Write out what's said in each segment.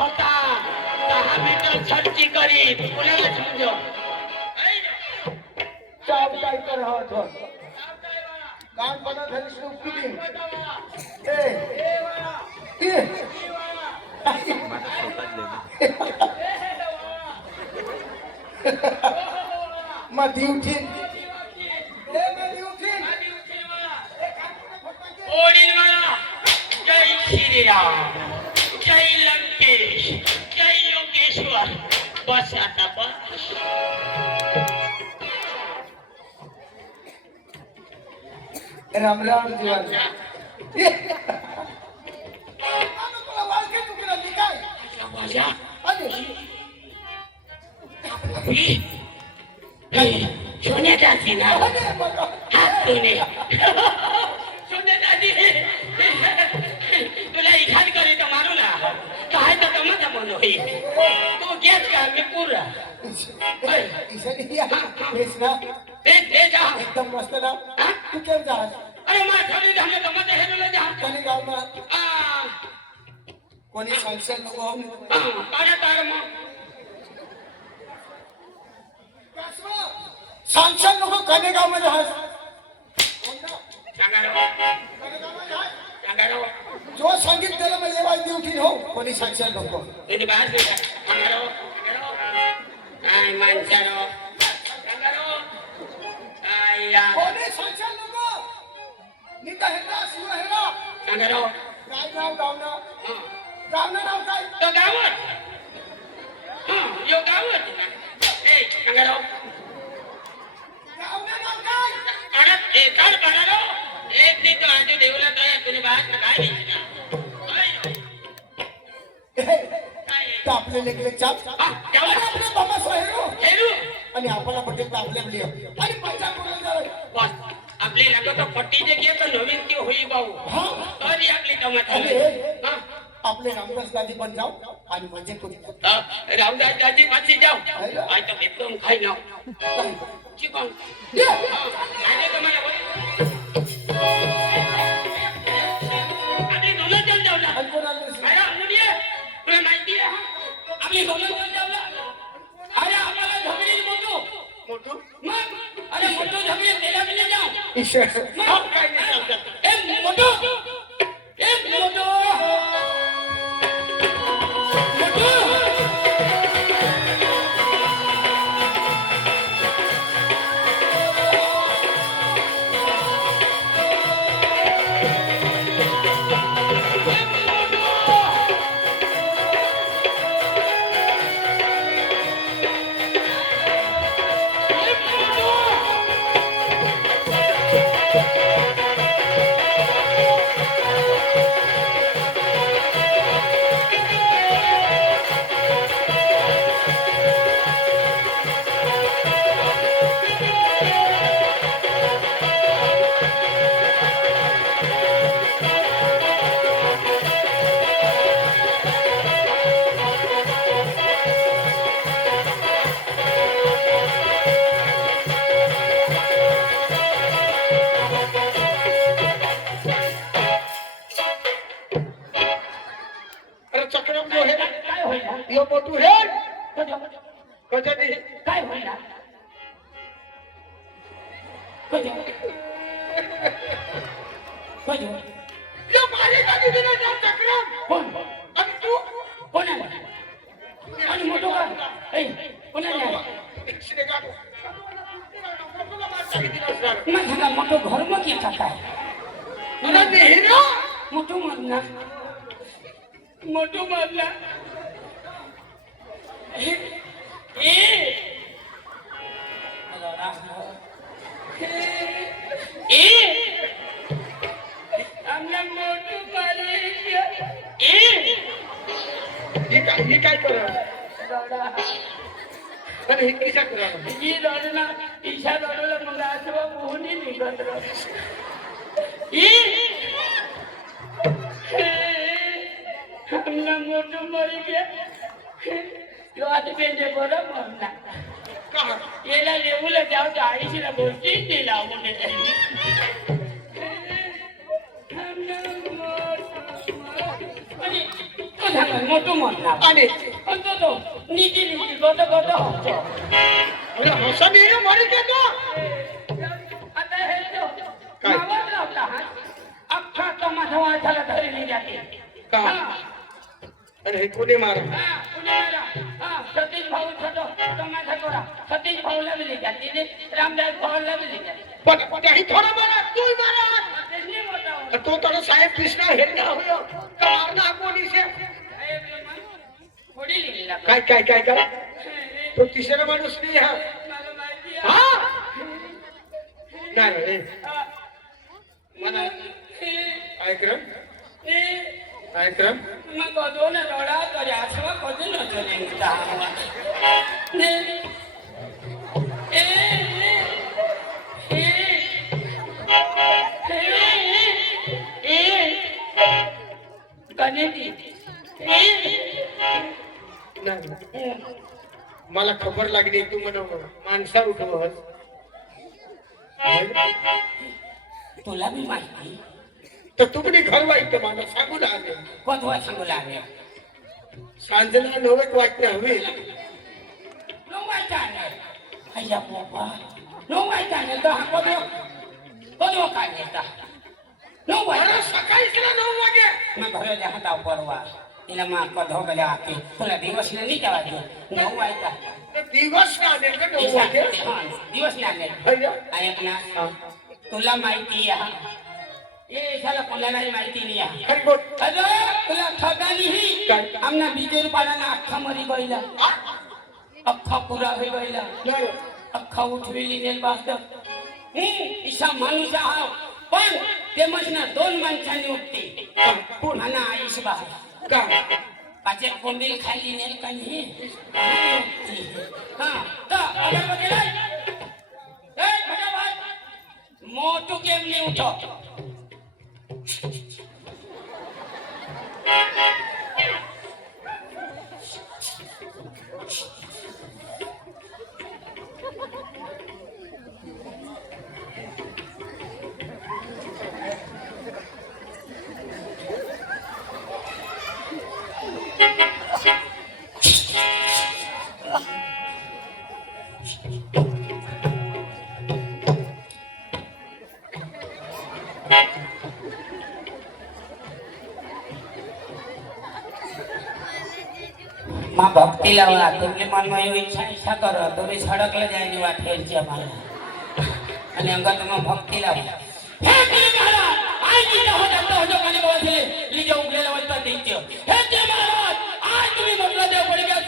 होता 10 मीटर छटकी करी पुण्याला समजो चाव काय कर होतो कान बनत है शुरू की ए मधी उठी ओडिल वाला जय श्री राम जय लंकेश जय योगेश्वर बस आता बस राम राम जीवन सोन्याचा ना हात सोने सोन्याची तुला इखान करे तर मारू ना काय तर तमाचा म्हणू तू घेत का मी पुरा एकदम मस्त ना तू केम जा अरे माझ्या झाले तमाचा हेरला जा कोणी गाव ना कोणी संशय नको अरे तार मग सांगशाल नको कनेगाव मध्ये जो सांगितलं त्याला मग येवाय ड्युटी हो कोणी सांगशाल नको काय माणसानो कोणी सांगशाल नको नीता हेरा शिव हेरा काय नाव गावना गावना नाव काय तो गावत यो गावत ए सांगारो अरे एकाल बनारो एक दिन तो आजू देवला तो तुझे बात काय तो आपले लेकले चाप आपले बाबा सोहेरो हेरू आणि आपला पटेल आपल्या लियो आणि पंजाब बोलून बस आपले लागो तो पट्टी जे घे तो नवीन ती होई भाऊ हां तरी आपली जमत आहे हां आपले रामदास दादी पण जाऊ आणि मजे करू रामदास दादी पाशी जाऊ आज तो एकदम खाई नाव चिकन आने तो मला आपली दोनों चल जाऊ ना अरे मुनिये तुला माहिती आहे आपली दोनों चल जाऊ ना अरे आम्हाला झगडी मोठो मग अरे मोठो झगडी तेला मिले जाऊ ईश्वर सब काय नाही चालत ए मोठो यो मोठू हे कधी काय होईल यो मारे कधी दिला जाऊ चक्रम कोण आणि तू कोण आहे आणि मोठो का ए कोण आहे एकशे गाडो तुला मार सांगितलं असणार माझा मोठो घर मग येता काय मला ते हिरो मोठो मारला मोठो मारला ही काय करा अरे हे किसा करा ही रडना ईशा रडला मग आसवा मोहनी निघत हमला मोठो मरी गया तो आता पेंजे बरं म्हणला का येला लेवला जाऊ तर आईशीला गोष्टी दिला म्हणे आणि सांगा मोठं म्हणणार आणि पण तो नीती नीती गोट गोट होतो अरे हसन ये मरी के तो आता हे तो काय? मावत लावता हा अख्खा तमाशा वाचायला धरी नाही जाते का? हा. अरे हे कोणी मारा हा, पुण्याला. हा, सतीश भाऊ छोटो तमाशा करा सतीश भाऊला बी जाते रामदास भाऊला बी जाते पण त्याही थोडा मारा तू मारा तेच मोठा तो तर साहेब कृष्णा हेरना होयो का मारना कोणी से थोडी लिहिलेला काय काय काय काय तो तिसरा माणूस नाही हा मला माहिती आहे. हा नाही रे मला ऐक्रम हे ऐक्रम मग दोन रोडा तरी आठवा कधी नव्हतं नेमका ने ए कनेटी नाही मला खबर लागली तू म्हण माणसा उठवस तुला बी माहिती तर तू पण घर वाईट मला सांगू लागले कधवा सांगू लागले सांजना नवक वाटणे हवे नो माहिती आहे अय्या बाबा नो माहिती आहे तर हा कधवा काय घेता नो माहिती सकाळीच 9 वागे मग घरे हाता परवा तिला मा कधो गेल्या आते तुला दिवस नाही जेवायचे 9 वाजता दिवस का आले का 9 वागे दिवस लागले अय्या ऐक ना तुला माहिती आहे ये साला कोणाला माहिती नाही आहे खरी गोट अरे तुला ठगाली ही आमना बीजे रुपयाला अख्खा मरी गईला अख्खा पुरा होई गईला नाही अख्खा उठविली नेल बास्त इसा माणूस आहो पण ते मसना 2 माणसांनी उठते पुन्हा आईश बाहेर का पाचे कोंबील खाली नेल का नाही हा तर अगर बघेला ए फटाफट मोटू केम नाही उठो माँ भक्ति लावा तुमने मन में इच्छा इच्छा करो तुम्हें सड़क ले जाएगी वाट फेर से हमारा अने अंगत में भक्ति लावा हे तेरे महाराज आज भी हो जाता हो जो कने बोल चले लीजिए उगले लेवल पर देखियो हे तेरे महाराज आज तुम्हें मतलब दे पड़ गया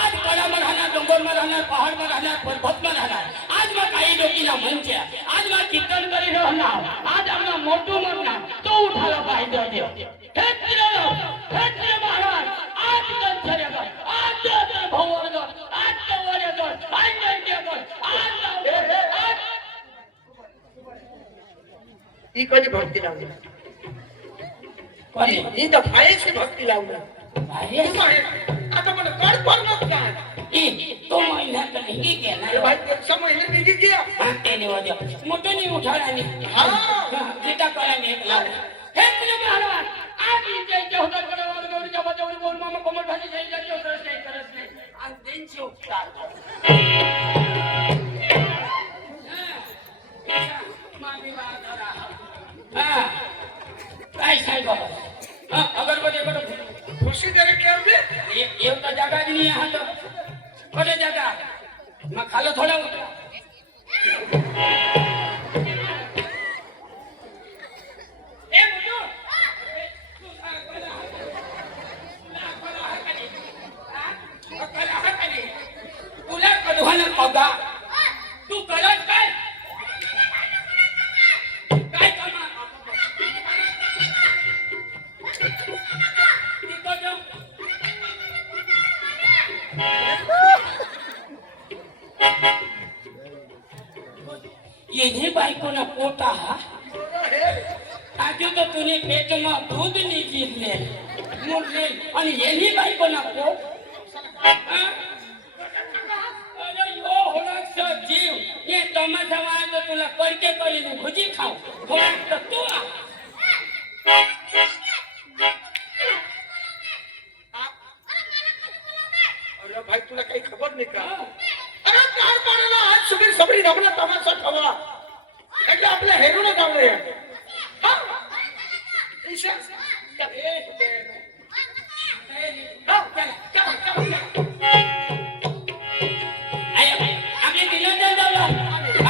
आज कड़ा में रहना डोंगर में रहना पहाड़ में रहना पर्वत में रहना आज मैं काई लोगी ना मन से आज मैं कीर्तन करे रहना आज अपना मोटू मरना तो उठा लो भाई दे दियो हे तेरे महाराज आज कल चलेगा आज तो भवरगा आज तो वरेगा आज नहीं आज ही कधी भक्ती लावली कोणी ही तर फायची भक्ती लावली अरे आता मला कड पडणार काय ई तो महिना तर नहीं अरे केला भाई ते समजले निघी गया तेने वजह मोटो नहीं उठाला नहीं हाँ सीता कला नहीं लाव हे तेरे महाराज आज इथे जे होता कडवार गौरी जबा जवरी बोल मामा कोमल भाजी जाई जाती होतरच नाही करत नाही आणि त्यांची उपकार मामी बादरा हां काय सांगो अगरबत्ती करो खुशी दे के आवे ये तो जगह नहीं है हां तो कड़े जगह मैं खालो थोड़ा उतरा ए बुजू तुला कधवाना पगा तू करत काय काय कामा ये बाइको ना पोता आज तो तूने पेट में दूध नहीं जीत ले मुर्ले आणि ये बाइको ना पो अरे यो होला जीव ये तमाशा वाला तो तुला करके करी भुजी खाऊ होला तो तू असं ठेवा એટલે આપણે હેરુને ગાવડે હા ઈશા आपले दिनोदन जाऊया.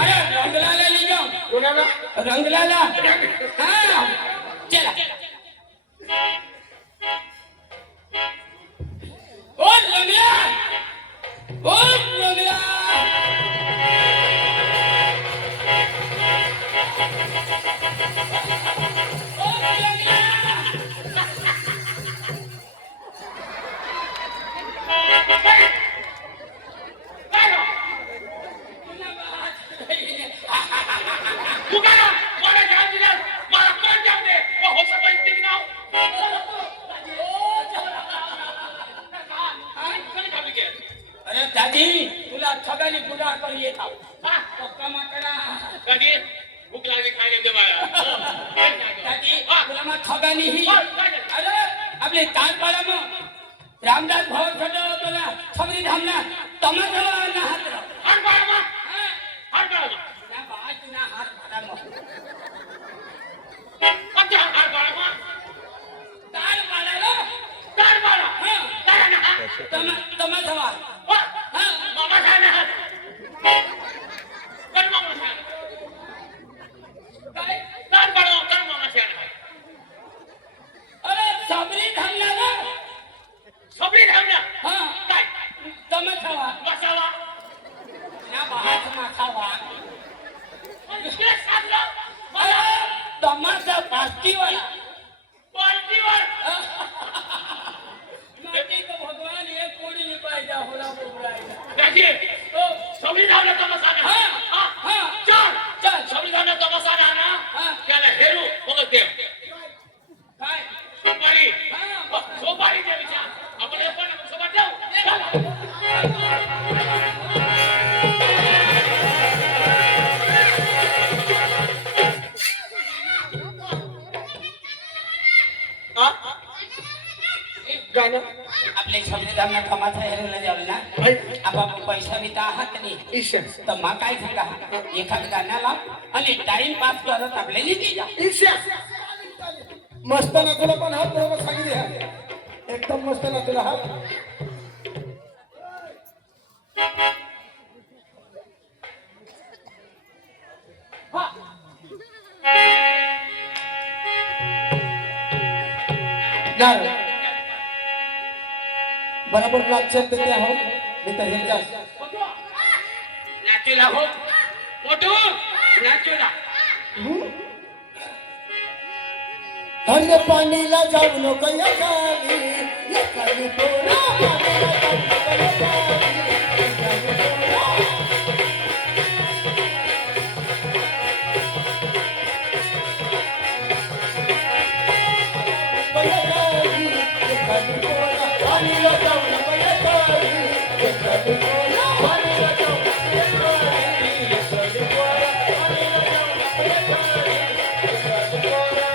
अरे रंगलाला ले जाओ. कोणाला रंगलाला हा चला. ओ रंगला ओ रंगला ओ रंगला अरे दादी तुला छगाली पुरा करी येत आहो. पक्का माकडा दादी तुला मग छगाली ही अरे आपले तारपाडा मग रामदास भाऊ खडो तुला छबरी धामना तमाशा ना हात राव ना बाज ना हात भाडा मग तारपाडा तमाशा अरे छबरी धामना ना हा तमाशा ना बाज माखावा अरे तमाशा पास्तीवर माटी तो भगवान एक कोणी नहीं पाहिजे होला बोबरायला काय गाणं आपले शब्दांना कमाचा हेरला जाऊ ना आपण पैसा बिता आहात नाही ईशा तर मग काय सांगा एखाद गाणं लाव आणि टाइम पास करत आपल्या निघी जा. ईशा मस्त ना तुला पण हात बरोबर सांगितले हा एकदम मस्त ना तुला हात बराबर नाचत ते आहो मी तर हे जास्त नाचूला हो मोठू नाचूला थंड पाणीला जाऊ नको या खाली पोरा पाणीला जाऊ नको या खाली पोरा पाणीला जाऊ नको या खाली पोरा पाणीला जाऊ नको या खाली पोरा पाणीला जाऊ नको या खाली पोरा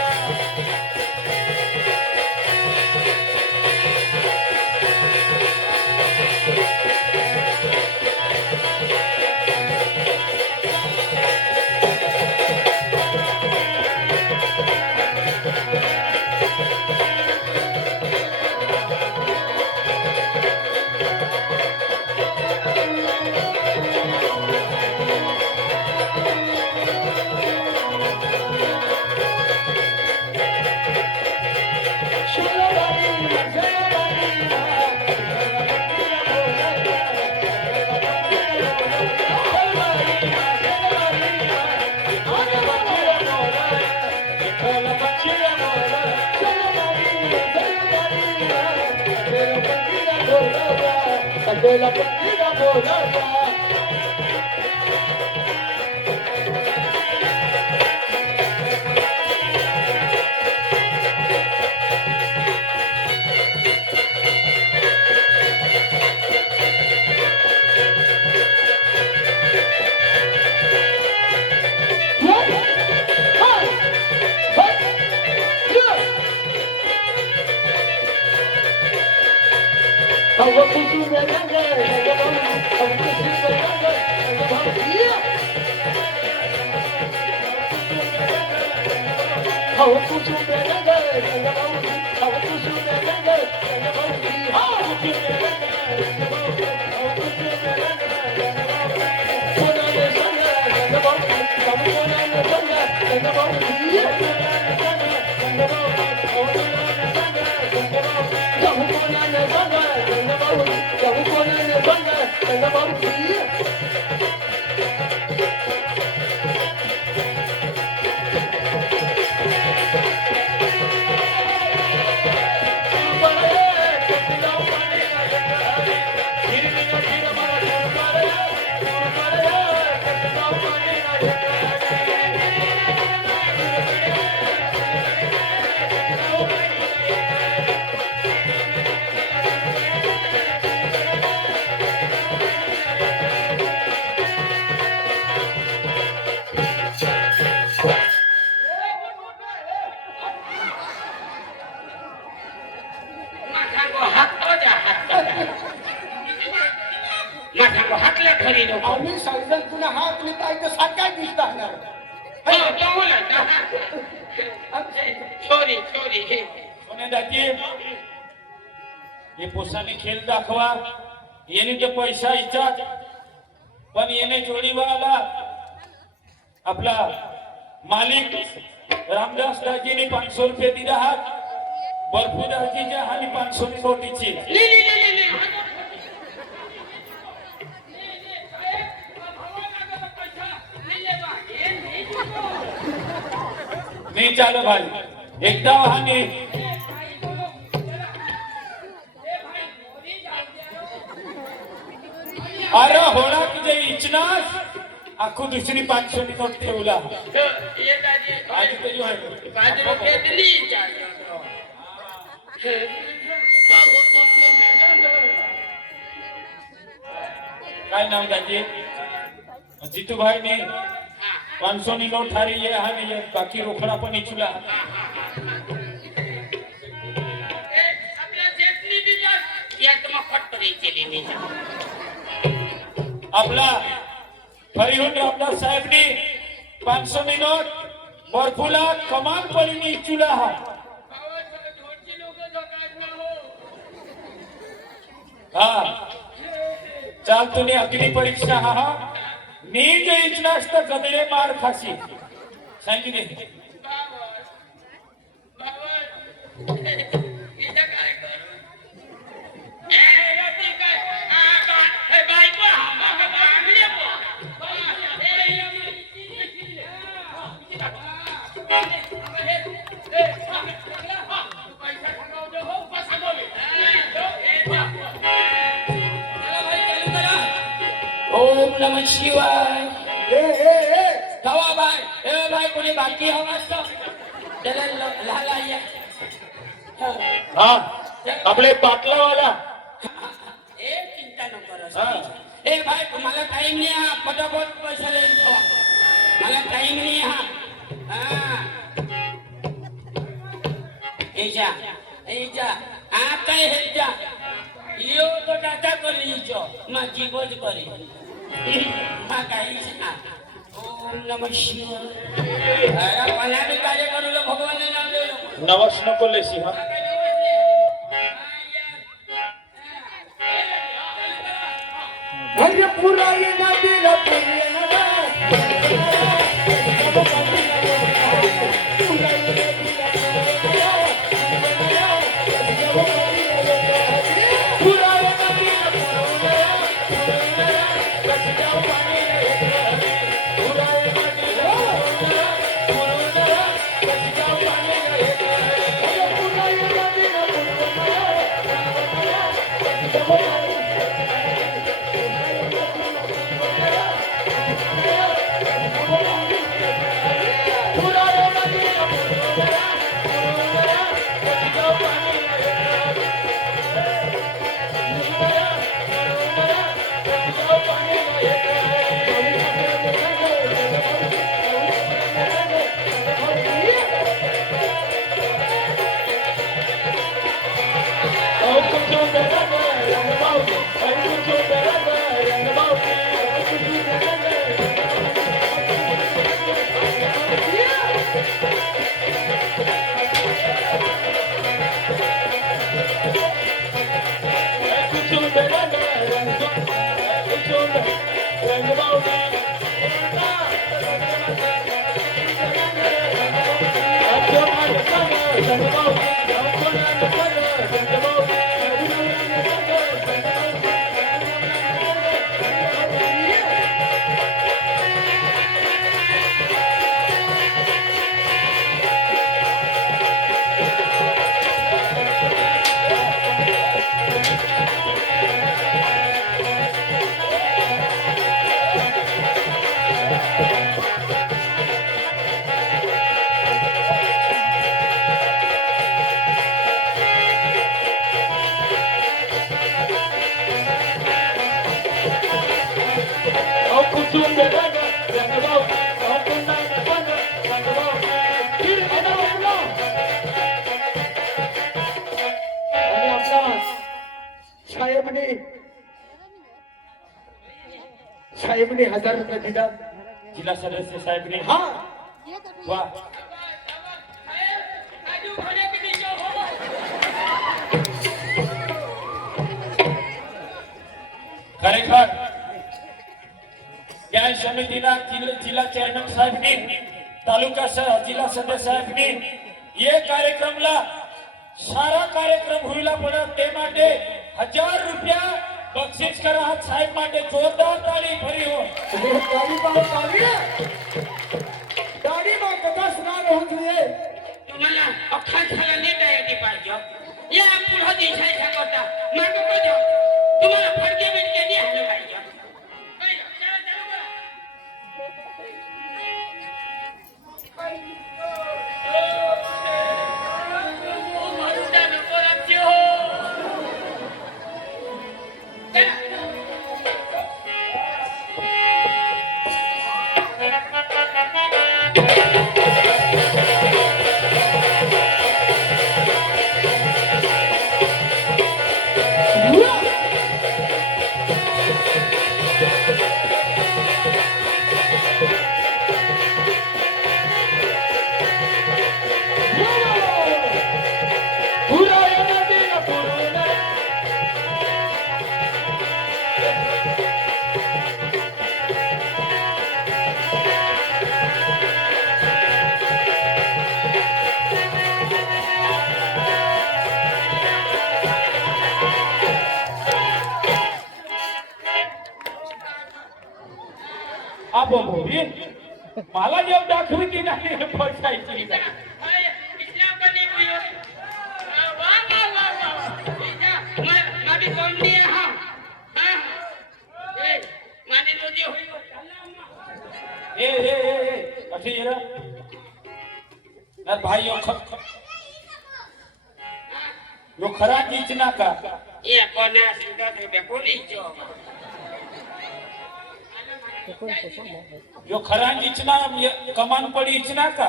Yeah. खाऊ कुसुमे नगर रंगभाऊजी खाऊ कुसुमे नगर रंगभाऊजी हा कुसुमे नगर रंगभाऊजी खाऊ कुसुमे नगर रंगभाऊजी कोणाने सांगा रंगभाऊजी खाऊ कोणाने सांगा रंगभाऊजी कोणाने सांगा रंगभाऊजी कोणाने सांगा रंगभाऊजी खाऊ कोणाने सांगा रंगभाऊजी खाऊ कोणाने सांगा रंगभाऊजी हातला खरी नको आम्ही सांगितलं तुला हात लिहिता इथं सारखा दिसता सॉरी सॉरी सोने दाती हे पोसाने खेळ दाखवा येणे ते पैसा इच्छा पण येणे जोडीवाला आपला मालिक रामदास दाजीने 500 रुपये दिले आहात बर्फी दाजीच्या आणि 500 नोटीची नहीं चालो भाई एकदम हानि अरे होना तुझे इचनास आखो दुसरी 500 नोट ठेवला आज तो जो है काय नाम दाजी जीतू भाई ने 500 ની નોટ હારી ये हानि ये बाकी रोकड़ा पण इचुला आपला फरीहुन रामदास साहेबनी 500 ની नोट बर्फुला कमाल पडीने इचुला हा चाल तुने अग्नि परीक्षा हा मी जे इचलास तर गदडे मार खाशी सांगितले ओम नमः शिवाय हवा भाई ए भाई कोणी बाकी हवा असतो त्याला लाला या हा आपले पाटलावाला ए चिंता नको करो ए भाई तुम्हाला टाइम नाही हा पटापट पैसा देऊन ठेवा मला टाइम नाही हा एजा एजा आता हेजा यो तो डाटा करी जो माझी गोज करी हा काही ओम नमः शिवाय अरे पणाने कार्य करू लो भगवान नाम ले लो नवस नको लेसी हा म्हणजे पुराई नदीला पुरी आणि आपला साहेबने 1000 रुपये दिला. जिल्हा सदस्य साहेबने हा वा काजू खाने के लिए जो हो खरेखर या समितीला जिल्हा चेअरमन साहेबनी तालुका जिल्हा सदस्य साहेबनी ये कार्यक्रमला सारा कार्यक्रम होईला पडत ते માટે 1000 રૂપિયા बक्षीस करा हात साहेब માટે जोरदार ताली भरी हो गाडी मग कथा सुनार होऊन तुझे तुम्हाला अख्खा झाला नेट आहे पाहिजे या पुढे दिसायचा करता मागं बघा तुम्हाला फडके बिडके नाही आलं पाहिजे आपो बोली मला जेव दाखवी ती नाही पैशाची अच्छी ये ना भाई यो खरा कीचना का ये कोना सिंगा पे बोली जो यो खरा इचना कमान पड़ी इचना का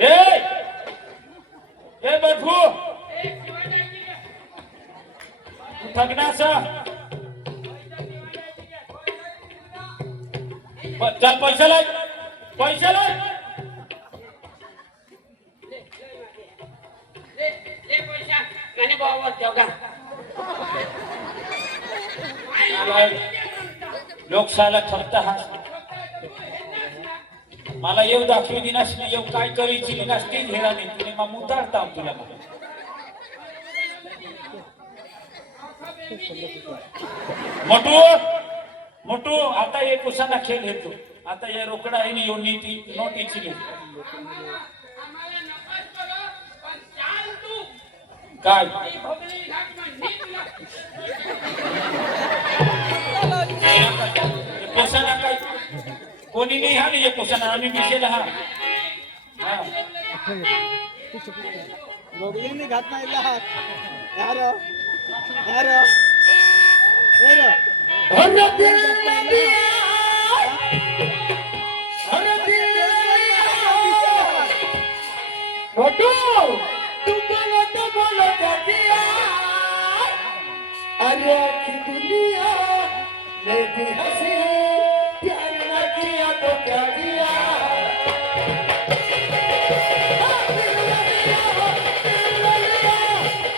ए बठू थकना सा चल पैसा लाग ले पैसा मैंने बहुत जगह लोकशाला थकता हा मला येऊ दाखवी दिनास येऊ काय करीची दिनास ती घेरा नाही तुम्ही मग मुद्दारता तुला मोठू मोठू आता हे कुशाना खेळ घेतो आता हे रोकडा आहे यो नीती नोटीची घे काय पोषण काय कोणी नाही हा नाही पोषण आम्ही मिशेल हा गोगलींनी घात नाही हात यार यार यार अरे की दुनिया ने भी हंसी प्यार न किया तो क्या दिया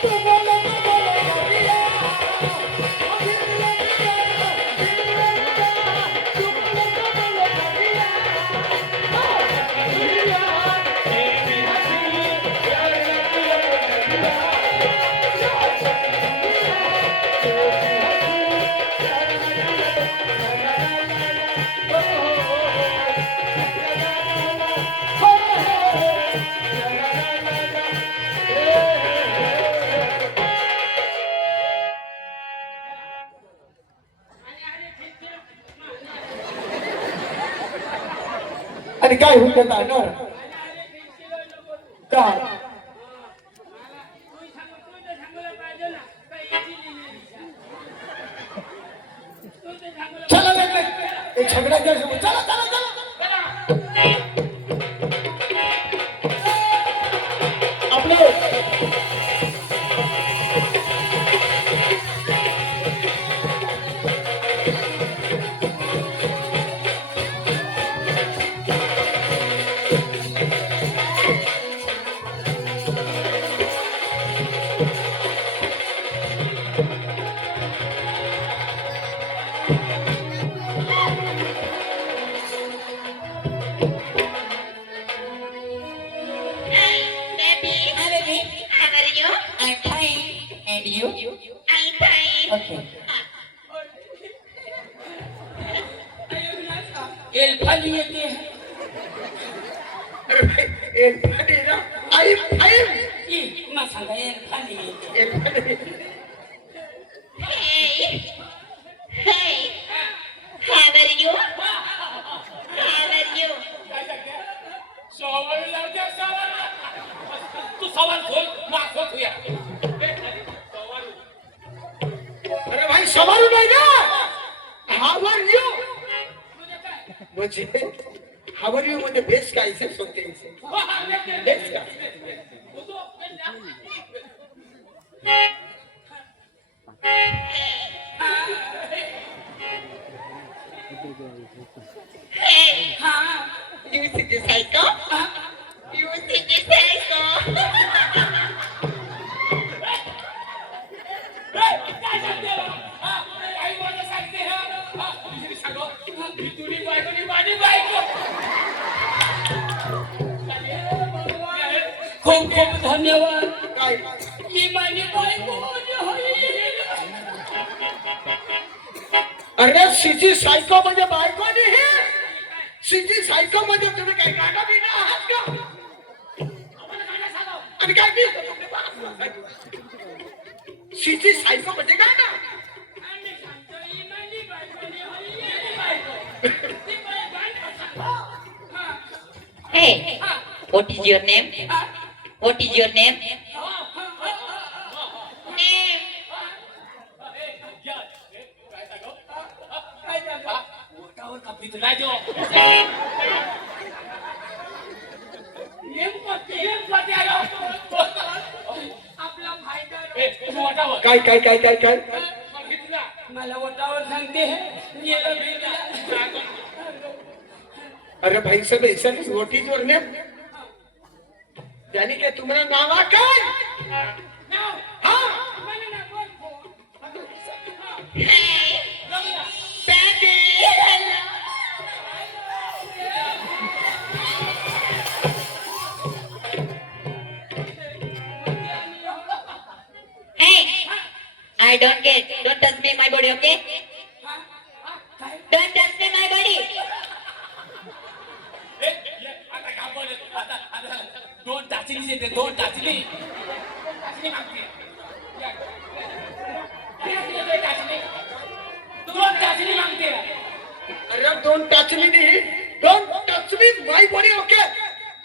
तू बोलो क्या दिया आणि काय होतं जाणार काय चला झगड्याच्या चला चला चला आपलं Baby, how are you? I'm fine. And you? I'm fine. Okay. एल्फाली येते आई आई मग सांगा एल्फाली येते Hey. Hey. How are you? How are you? सवाल लावते सवाल तू सवाल खोल मागो तुया अरे भाई सवाल नाही ना हाव आर यू म्हणजे हाव आर यू म्हणजे बेस काय से सोते बेस का Hey. हाँ You see the psycho? You see the psycho? आई मला सांगते तुझी बायको माझी बायको खूप खूप धन्यवाद काय ही माझी बायको अरे सीजी सायको म्हणजे बायको नाही सीजी सायको म्हणजे तुम्ही काय गाणं बिना आहात का आणि काय बी सीजी सायको म्हणजे गाणं Hey. What is your name? What is your name? Name. काय काय काय काय काय मला ओटावर सांगते येलं भेटला. अरे भाई सब ऐसा नहीं व्हाट इज योर नेम यानी कि तुम्हारा नाम आ काय हाँ Hey. Baby. Hello. Hey. I don't get. Don't touch me my body, okay? Don't touch me my body. आता घाबरले आता दोन टाचणी येते दोन टाचणी दोन टाचणी मागते अरे डोंट टच मी नहीं don't touch me my body okay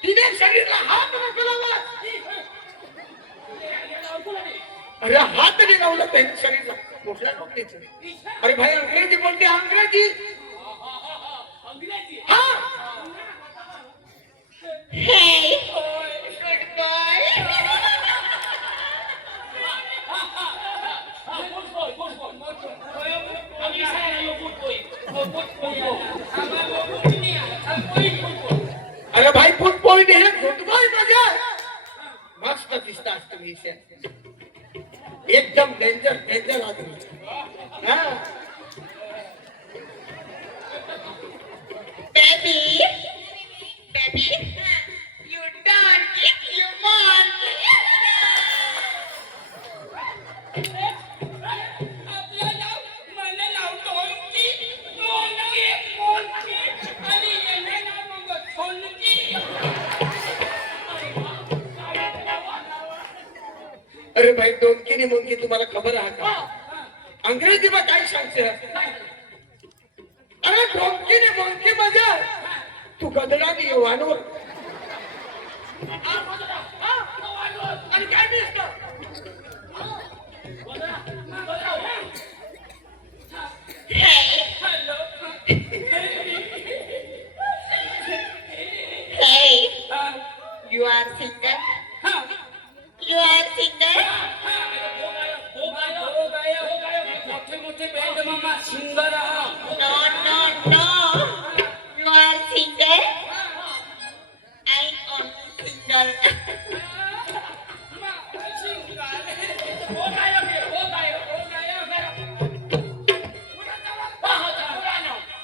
तिने शरीरला हात नको लावा अरे हात नाही लावला त्यांनी शरीरला मोठ्या डॉक्टरचे अरे भाई अंग्रेजी बोलते अंग्रेजी हाँ Hey. Good boy. अरे भाई फुट पॉइंट है गुड बॉय मजा मस्त दिसता तुम्ही इथे एकदम डेंजर डेंजर आदमी हाँ Baby. Baby. You don't if you want. अरे भाई डोंकी नि मुंकी तुम्हाला खबर आहे का अंग्रेजी में काय सांगते अरे डोंकी नि मुंकी मजा तू गदडा नाही वानवर आणि काय दिसतं Hey, you are single? You are single? मोठे मोठे बँड मामा singer No, no, no. You are single? I am single.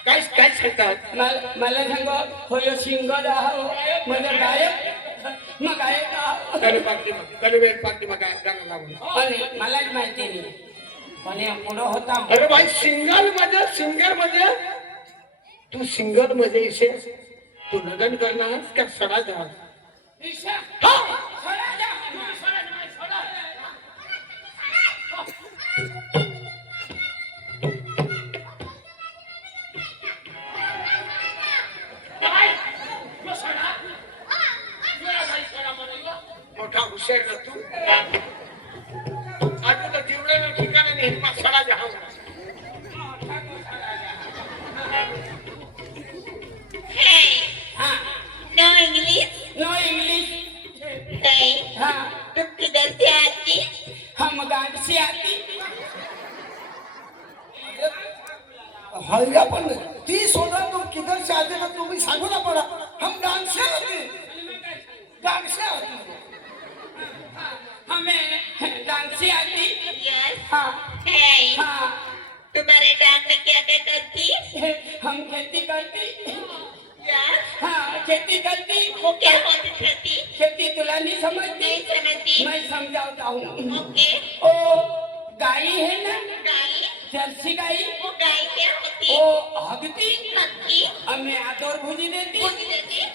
काय काय सांगतात मला सांग होय सिंगर आहो म्हणजे गायक मग गायक आहो कलवेट पाठीमा काय गाणं लावून आणि मलाच माहिती नाही पण या पुढं होता अरे भाई सिंगर मध्ये तू सिंगर मध्ये येशील तू लग्न करणार का सडा जा मोठा हुशार ना तू आता तर जेवढ्या ठिकाणी नेहमी सडा जा Hey, हाँ no English? No English Hey, हाँ तुम किधर से आती? हम गांव से आती हल्ला पण ती सोडा तुम किधर से आते ना तुम्ही सांगू ना पडा हम गांव से आते गांव से आते हमें गांव से आती Yes. हाँ Hey, हाँ तुम्हारे डांग में क्या क्या करती? हम खेती करती Yes. हाँ खेती करती वो क्या होती करती? खेती तुला नहीं समझती नहीं समझती. मैं समझाता हूँ Okay. ओ गाय है ना गाय? जर्सी गाय वो गाय क्या होती? ओ हगती हक्की? हमें आदर भुजी देती भूजी देती?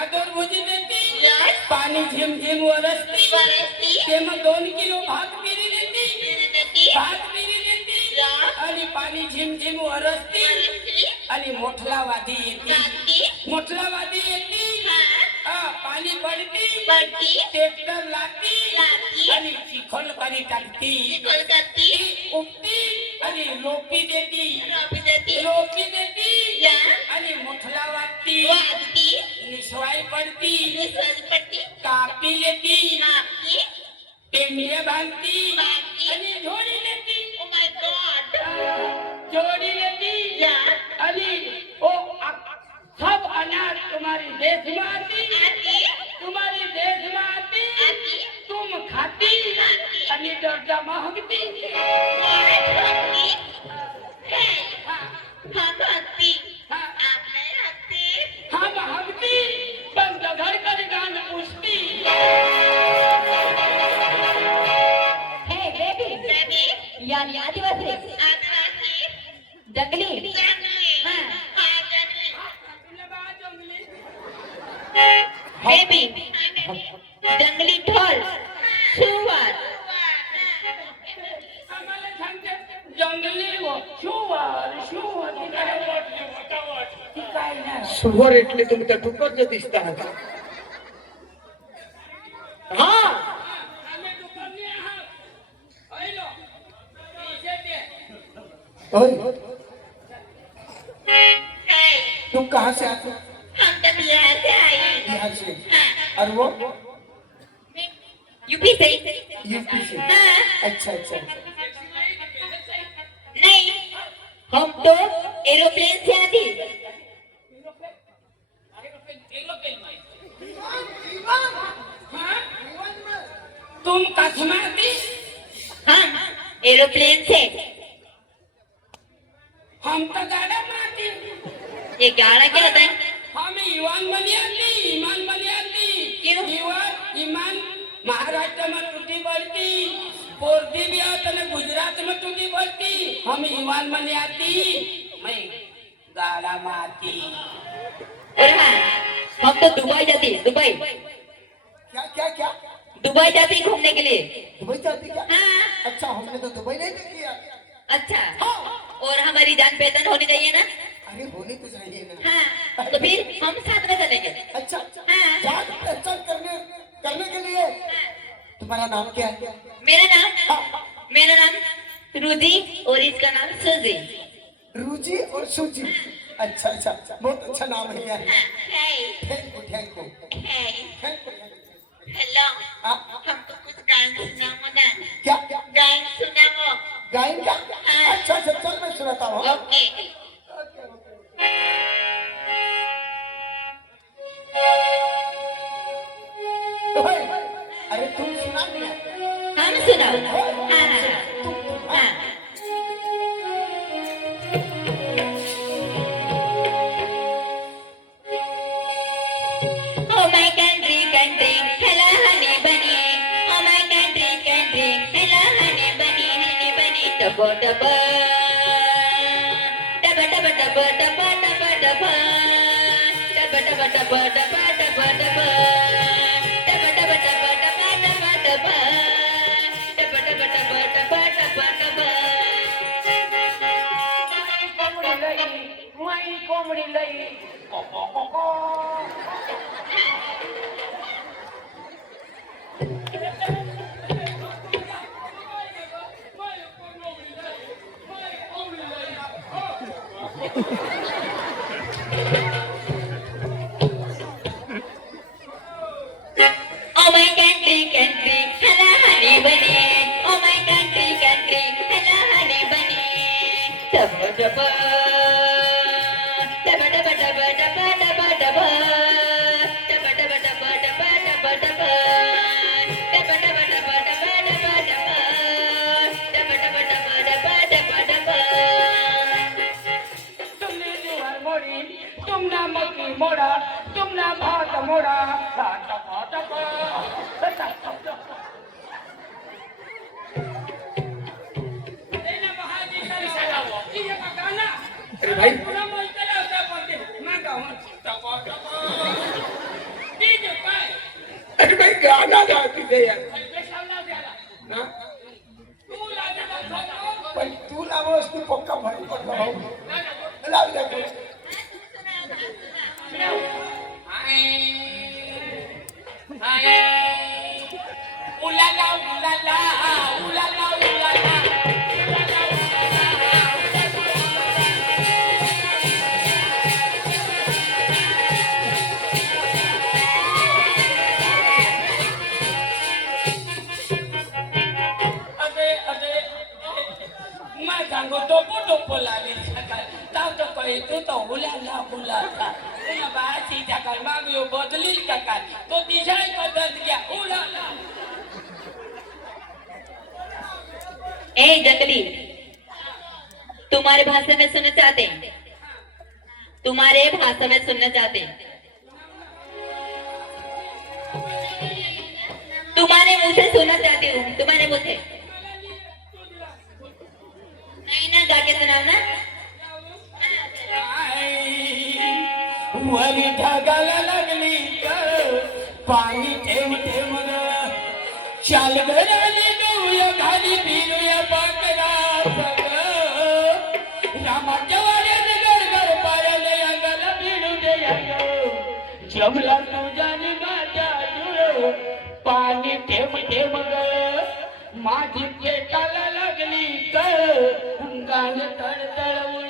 आदर भुजी देती Yes. पाणी झिम झिम वरसती वरसती? तेव्हा 2 किलो भात पिरी देती भूजी देती? भात पिरी देती Yes. आणि पाणी झिम झिम वरसती वरसती? आणि मोठला वादी येते गाती? मोठला वादी येते हाँ. हा पाणी पडती बढ़ती? ट्रॅक्टर लागती लागती? आणि चिखल करी टाकती निकोल करती? उपटी आणि लोपी देती रोपी देती? लोपी देती Yes. आणि मोठला वाटती वाजती? निसवाई पडती निसर्ग पट्टी? कापी लेती मापती? टेंगल्या बांधती बांधती? आणि झोडी लेती Oh my God. जोड़ी लेती Yeah. अली ओ सब अनाज तुम्हारी देश में आती आती? तुम्हारी देश में आती आती? तुम खाती अली दर्जा महकती What? हक्की? Hey, हाँ, हम हक्की. हाँ, आप नहीं हक्की? हम हकती बस घर कर गान पूछती Hey baby, Baby? यानी आदिवासी आदिवासी? जंगली जंगली? हाँ. हाँ, जंगली. baby जंगली ढोल सुवर आम्हाला सांगते जंगली शुवर ती काय नाही सुवर એટલે तुमच्या दुपारचं दिसता हा आम्ही दुपारनी आहात ऐलो इथे ते ओए Hey, तुम कहाँ से आते हो हम तो बिहार से आए हैं. बिहार से हाँ. और वो यूपी से. यूपी से हाँ. अच्छा अच्छा नहीं, हम तो एरोप्लेन से आती. तुम कसमाती हम एरोप्लेन से. हम तो गाड़ा मारती ये गाना क्या होता है? हम ईमान बनी आती क्यों? ईमान महाराष्ट्र में टूटी पड़ती पोरती भी आता ना गुजरात में टूटी पड़ती हम ईमान बनी आती मैं गाड़ा मारती और हाँ, हम तो दुबई जाती. दुबई क्या क्या क्या दुबई जाती घूमने के लिए. दुबई जाती क्या हाँ. अच्छा हमने तो दुबई नहीं देखी यार अच्छा. और हमारी जान पहचान होनी चाहिए ना. अरे होनी तो चाहिए ना हाँ, तो फिर हम साथ में सुची अच्छा अच्छा बहुत अच्छा नाम है यार Hey, thank you hey, thank you hello. हाँ हमको कुछ गान सुनाओ ना. क्या गान सुनाओ. गायन का अच्छा अच्छा चल मैं सुनाता हूँ Okay. भाई, अरे तुम सुना नहीं हम सुनाओ हाँ हाँ Oh my country, country, hello honey bunny. Oh my country, country, hello honey bunny, tapa tapa, tapa tapa tapa tapa tapa tapa, tapa tapa tapa tapa tapa tapa, tapa tapa tapa tapa tapa tapa, tapa tapa tapa tapa tapa tapa. कोंबडी लई Oh my country, country, hello honey bunny. Oh my country, country, hello honey bunny. Tapa tapa, tapa tapa tapa tapa tapa tapa, tapa tapa tapa tapa tapa tapa, tapa tapa tapa tapa tapa tapa, tapa tapa tapa tapa tapa tapa. तुमने जुहर मोड़ी तुम ना मक्की मोड़ा तुम ना भात मोड़ा टपा टपा अरे भाई अरे भाई गाना गा तिथे यार ना पण तू लावस तू पक्का भाई पक्का भाऊ लाव दे तू. उलाला उलाला उलाला उलाला अरे अरे मैं सांगो टोपो टोपो लाली सकाळ ताव तो कही तू तो उलाला उलाला तुला बाची सकाळ मागयो बदली सकाळ तो दिशाय पद्धत गया उलाला ए जंगली, तुम्हारे भाषा में सुनना चाहते हैं, तुम्हारे भाषा में सुनना चाहते हैं, तुम्हारे मुंह से सुनना चाहती हूँ, तुम्हारे मुंह से नहीं ना गा के सुनाओ ना. वरी ढगाला लागली ग पाणी ठेव ठेव ग शाल घराली गऊया खाली फिरूया पाकरा सग रामाच्या वाड्यात गरगर पायाले अंगाला भिडू दे अंग जमला तुझ्या निघाच्या जुळ पाणी ठेव ठेव ग माझी पेटाला लागली ग गाण तळतळ उळ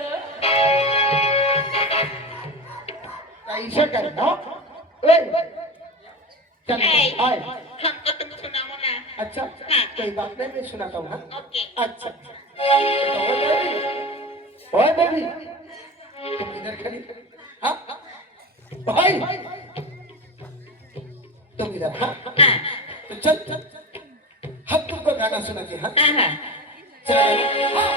कैसे करना ए चल Hey, आए हमको तुम सुनाओ ना. अच्छा कोई बात नहीं मैं सुनाता हूँ हाँ Okay. अच्छा ओए बेबी तुम इधर खड़ी हाँ भाई तुम इधर हाँ हाँ तो चल हम तुमको गाना सुनाते हैं हाँ हाँ हाँ चलो हाँ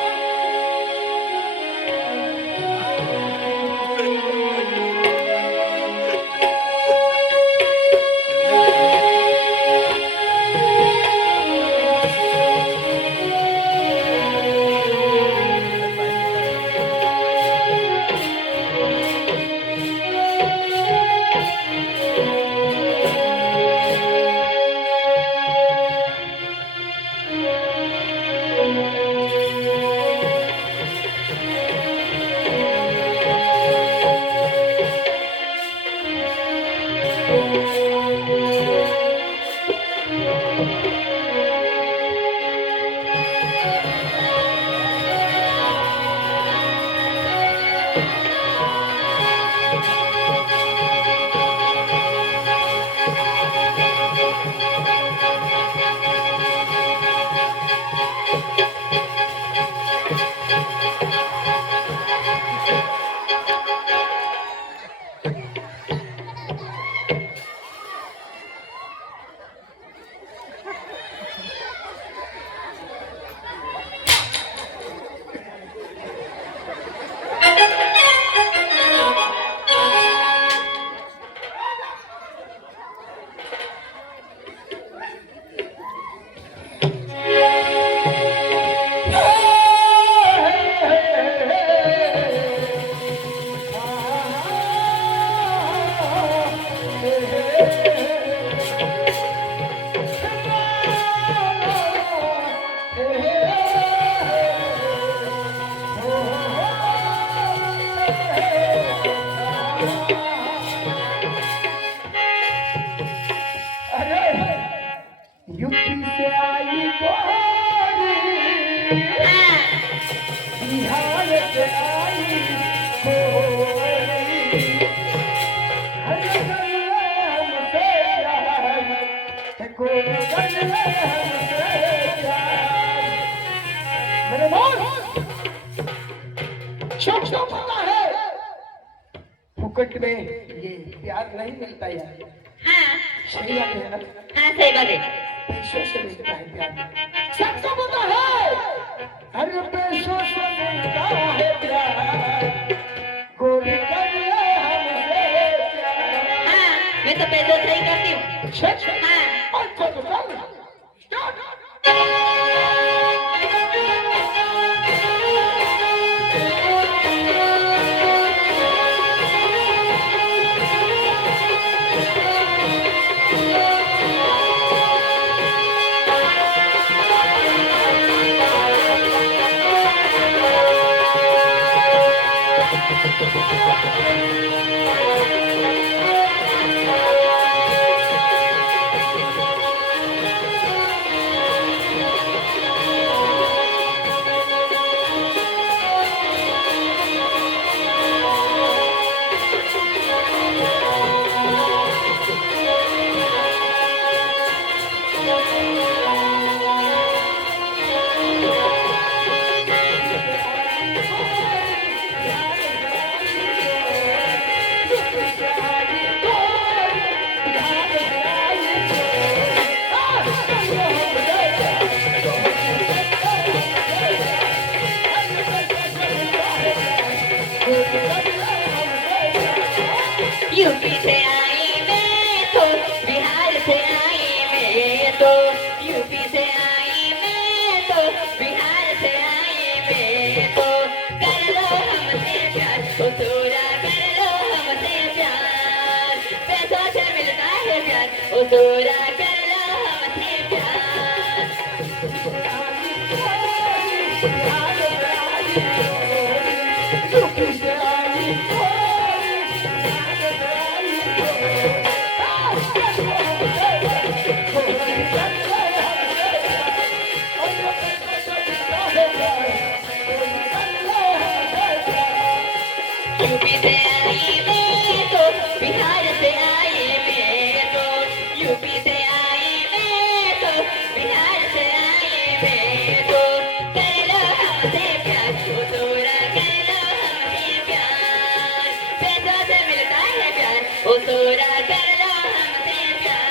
छोटा होता है फुकट में ये प्यार नहीं मिलता यार। हाँ सही बात है ना? हाँ सही बात है। पैसों से मिलता है प्यार। सच तो होता है अरे पैसों से मिलता है प्यार। गोरी कर ले हमसे प्यार। हाँ मैं तो पैसों से ही करती हूँ। सच हाँ अच्छा तो चल स्टार्ट। यूपी से आई मैं तो बिहार से आई मैं तो यूपी से आई मैं तो बिहार से आई मैं तो कर लो हमसे प्यार ओ तोरा कर लो हमसे प्यार पैसों से मिलता है प्यार ओ तोरा कर लो हमसे प्यार यूपी से आई मैं तो बिहार से आई मैं तो यूपी से आई मैं तो बिहार से आई मैं तो कर लो हमसे प्यार ओ तोरा कर लो हमसे प्यार पैसों से मिलता है प्यार ओ तोरा कर लो हमसे प्यार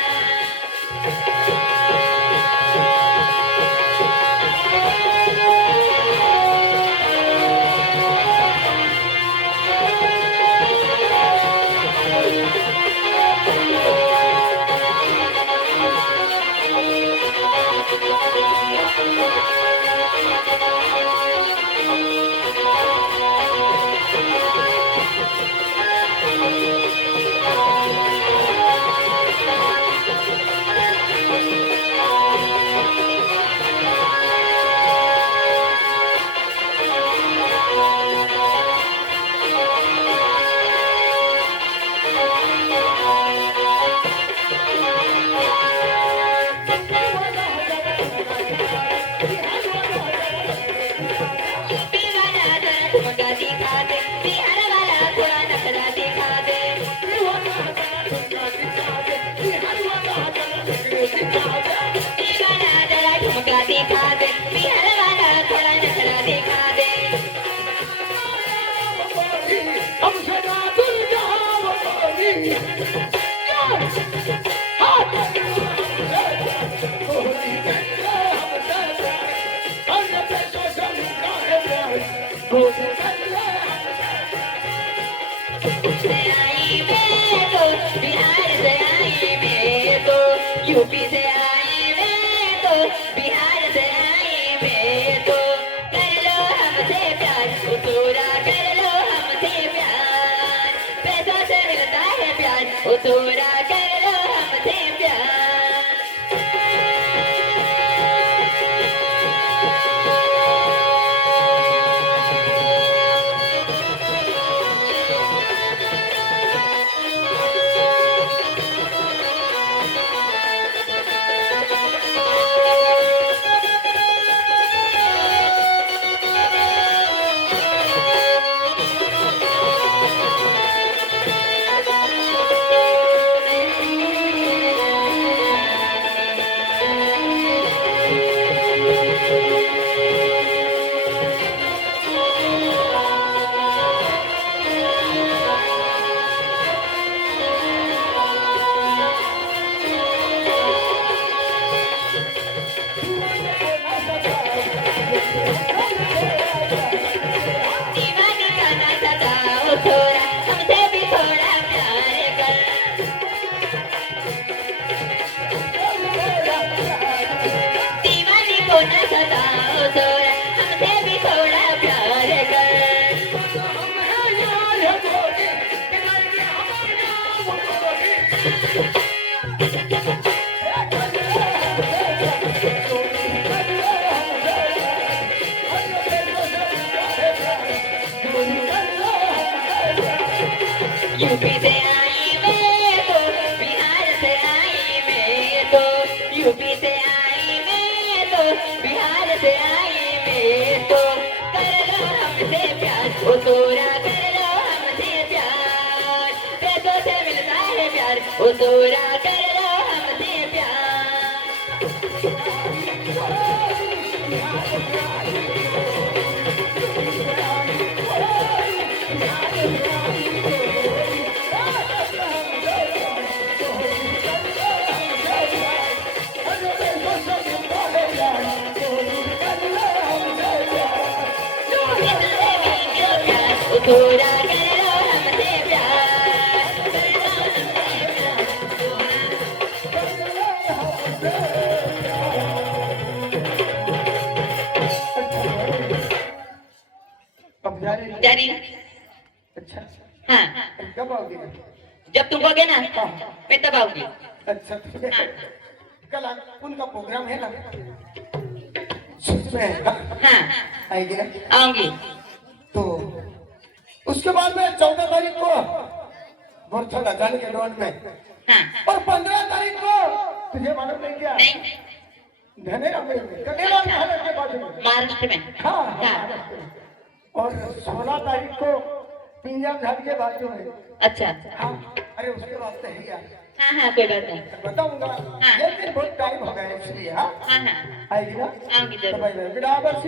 यूपी वाला जरा ठुमका दिखा दे बिहार वाला थोड़ा नखरा दिखा दे यूपी वाला जरा ठुमका दिखा दे बिहार वाला थोड़ा नखरा दिखा दे हमसे ना दूर जाओ गोरी। से आई मैं तो बिहार से आई मैं तो यूपी से आई मैं तो बिहार से आई मैं तो कर लो हमसे प्यार ओ तोरा कर लो हमसे प्यार पैसों से मिलता है प्यार ओ तोरा कर लो हमसे प्यार यूपी से आई मैं तो बिहार से आई मैं तो यूपी से आई मैं तो बिहार से आई मैं तो कर लो हमसे प्यार ओ तोरा कर लो हमसे प्यार पैसों से मिलता है प्यार ओ तोरा कर लो हमसे प्यार थोड़ा कर लो हमसे प्यार अब जारी जारी अच्छा हाँ कब आओगे जब तुम कहोगे ना मैं तब आऊंगी अच्छा कल उनका प्रोग्राम है ना सच में हाँ आएगी ना आऊंगी तो उसके बाद में 14 तारीख को बोरछा लगाने के रोड में हाँ और 15 तारीख को तुझे मालूम नहीं क्या नहीं धनेरा में कनेरा महल के बाजू में महाराष्ट्र में हाँ हाँ और 16 तारीख को पिंजाम घाट के बाजू में अच्छा हाँ अरे उसके वास्ते है यार हाँ हाँ कोई बात नहीं बताऊंगा हाँ। लेकिन बहुत टाइम हो गया इसलिए हाँ हाँ हाँ आएगी ना आऊंगी तो जरूर भाई बेटा बस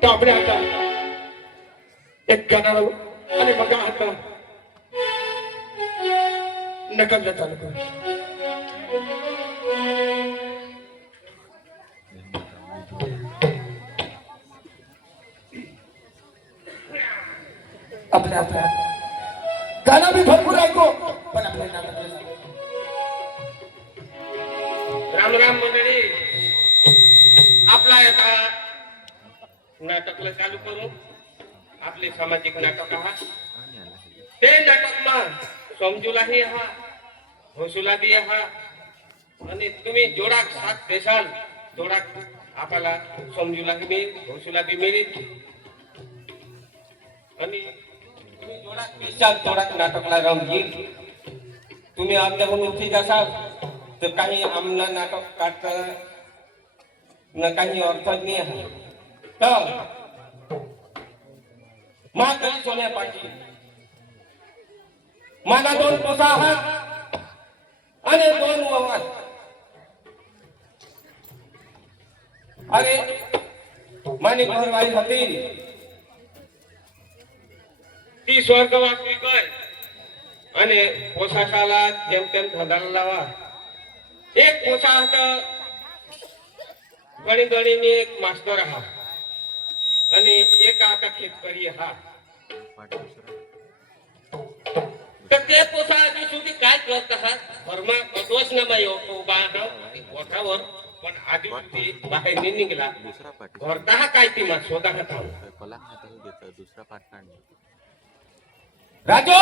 तो આપણે હતા એક ગાનારો અને મગા હતા નકલ ચાલુ કર્યું आपल्या आपल्या गाणं मी भरपूर ऐकू पण आपल्या नाटकाला राम राम मंडळी आपला आता नाटकला चालू करू आपले सामाजिक नाटक आहात ते नाटकमा समजूलाही आहात हौसला बी आहात आणि तुम्ही जोडाक साथ देशाल जोडाक आपल्याला समजूलाही मिळेल हौसला बी मिळेल आणि तुम्ही जोडाक विचार जोडाक नाटकला रमजील तुम्ही आमच्याकडून उठीत असाल तर काही आमना नाटक काढता न काही अर्थच नाही आहे तर मा तरी सोन्या पाटील माझा 2 पोसा आहात आणि 2 ववात अरे मानी घरवाई होती ती स्वर्गवासी काय आणि पोशाखाला जेम तेम धंदाला लावा एक पोशाख गणी गणीने एक मास्तर हा आणि एक आता शेतकरी हा तर ते पोशाख सुधी काय करत आहात भरमा प्रदोषनामा येतो उभा ओठावर पण आधी ती बाहेर निघला घरता हा काय ती मा स्वतः दुसरा पाठ काढ राजू